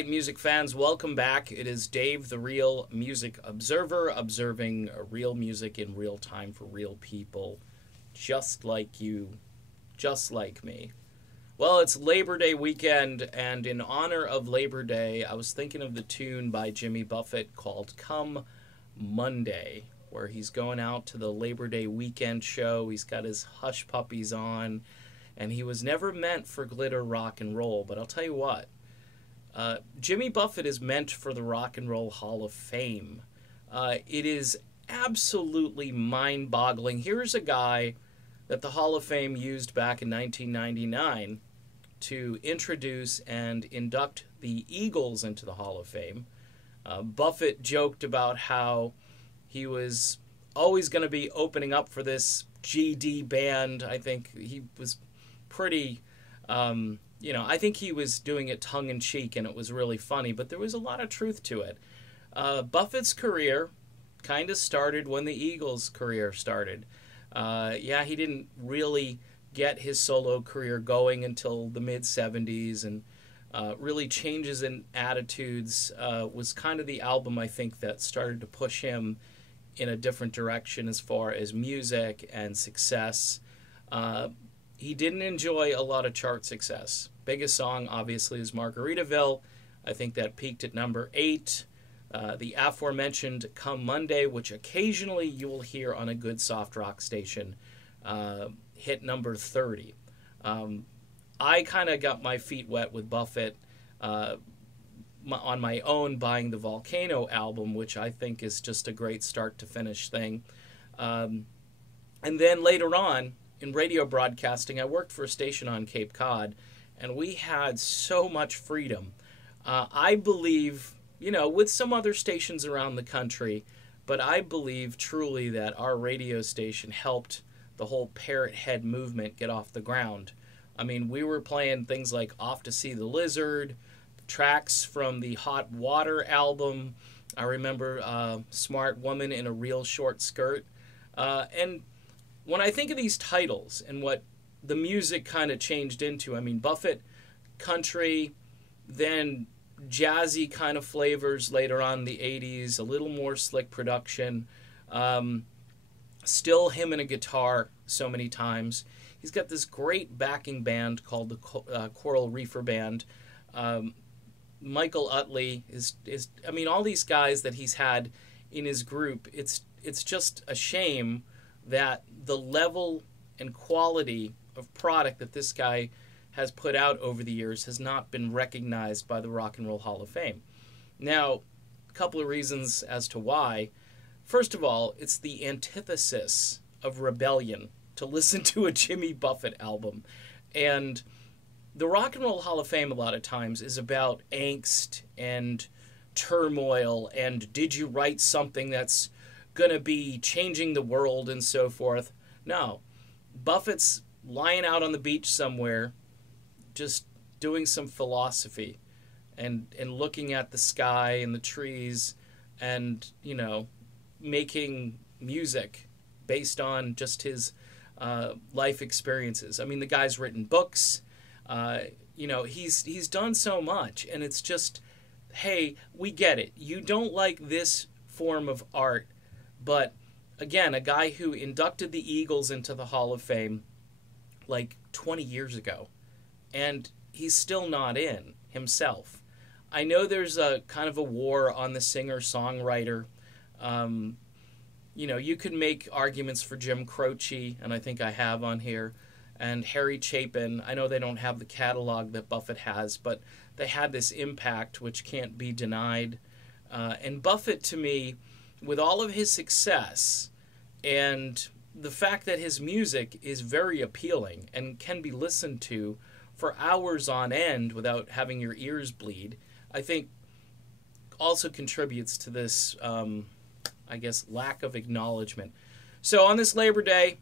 right, music fans, welcome back. It is Dave, the Real Music Observer, observing real music in real time for real people, just like you, just like me. Well, it's Labor Day weekend, and in honor of Labor Day, I was thinking of the tune by Jimmy Buffett called Come Monday, where he's going out to the Labor Day weekend show. He's got his hush puppies on, and he was never meant for glitter rock and roll, but I'll tell you what. Jimmy Buffett is meant for the Rock and Roll Hall of Fame. It is absolutely mind-boggling. Here's a guy that the Hall of Fame used back in 1999 to introduce and induct the Eagles into the Hall of Fame. Buffett joked about how he was always going to be opening up for this GD band. I think he was pretty... I think he was doing it tongue-in-cheek, and it was really funny, but there was a lot of truth to it. Buffett's career kind of started when the Eagles' career started. He didn't really get his solo career going until the mid-'70s, and really Changes in Attitudes was kind of the album, I think, that started to push him in a different direction as far as music and success. He didn't enjoy a lot of chart success. Biggest song, obviously, is Margaritaville. I think that peaked at number 8. The aforementioned Come Monday, which occasionally you will hear on a good soft rock station, hit number 30. I kind of got my feet wet with Buffett on my own, buying the Volcano album, which I think is just a great start-to-finish thing. And then later on, in radio broadcasting, I worked for a station on Cape Cod, and we had so much freedom. I believe, with some other stations around the country, but I believe truly that our radio station helped the whole Parrot Head movement get off the ground. I mean, we were playing things like Off to See the Lizard, tracks from the Hot Water album. I remember Smart Woman in a Real Short Skirt. And when I think of these titles and what the music kind of changed into, I mean, Buffett, country, then jazzy kind of flavors later on in the 80s, a little more slick production, still him and a guitar so many times. He's got this great backing band called the Coral Reefer Band. Michael Utley is all these guys that he's had in his group, it's just a shame that the level and quality of product that this guy has put out over the years has not been recognized by the Rock and Roll Hall of Fame. Now, a couple of reasons as to why. First of all, it's the antithesis of rebellion to listen to a Jimmy Buffett album. And the Rock and Roll Hall of Fame a lot of times is about angst and turmoil and did you write something that's going to be changing the world and so forth. No. Buffett's lying out on the beach somewhere just doing some philosophy and looking at the sky and the trees and, making music based on just his life experiences. I mean, the guy's written books. He's done so much, and it's just, hey, we get it. You don't like this form of art, but again, a guy who inducted the Eagles into the Hall of Fame like 20 years ago, and he's still not in himself. I know there's a kind of a war on the singer-songwriter. You could make arguments for Jim Croce, and I think I have on here, and Harry Chapin. I know they don't have the catalog that Buffett has, but they had this impact which can't be denied. And Buffett, to me, with all of his success and the fact that his music is very appealing and can be listened to for hours on end without having your ears bleed, I think also contributes to this, lack of acknowledgement. So on this Labor Day,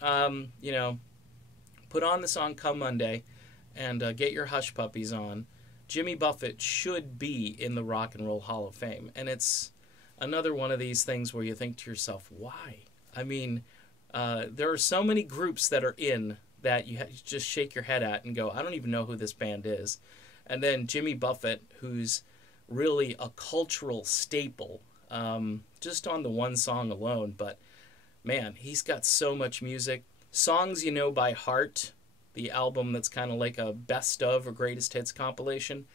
put on the song Come Monday and get your hush puppies on. Jimmy Buffett should be in the Rock and Roll Hall of Fame. And it's another one of these things where you think to yourself, why? I mean, there are so many groups that are in that you just shake your head at and go, I don't even know who this band is. And then Jimmy Buffett, who's really a cultural staple, just on the one song alone. But man, he's got so much music. Songs You Know by Heart, the album that's kind of like a best of or greatest hits compilation,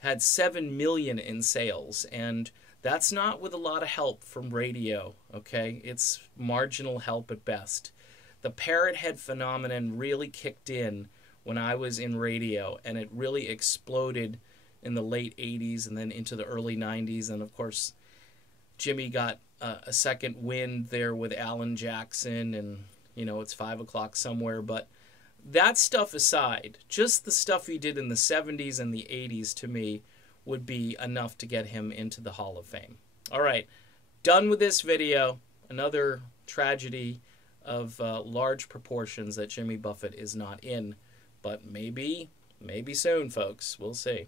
had 7 million in sales. And that's not with a lot of help from radio, okay? It's marginal help at best. The Parrot Head phenomenon really kicked in when I was in radio, and it really exploded in the late 80s and then into the early 90s. And of course, Jimmy got a second wind there with Alan Jackson, and It's 5 O'Clock Somewhere. But that stuff aside, just the stuff he did in the 70s and the 80s, to me, would be enough to get him into the Hall of Fame. All right, done with this video. Another tragedy of large proportions that Jimmy Buffett is not in. But maybe soon, folks. We'll see.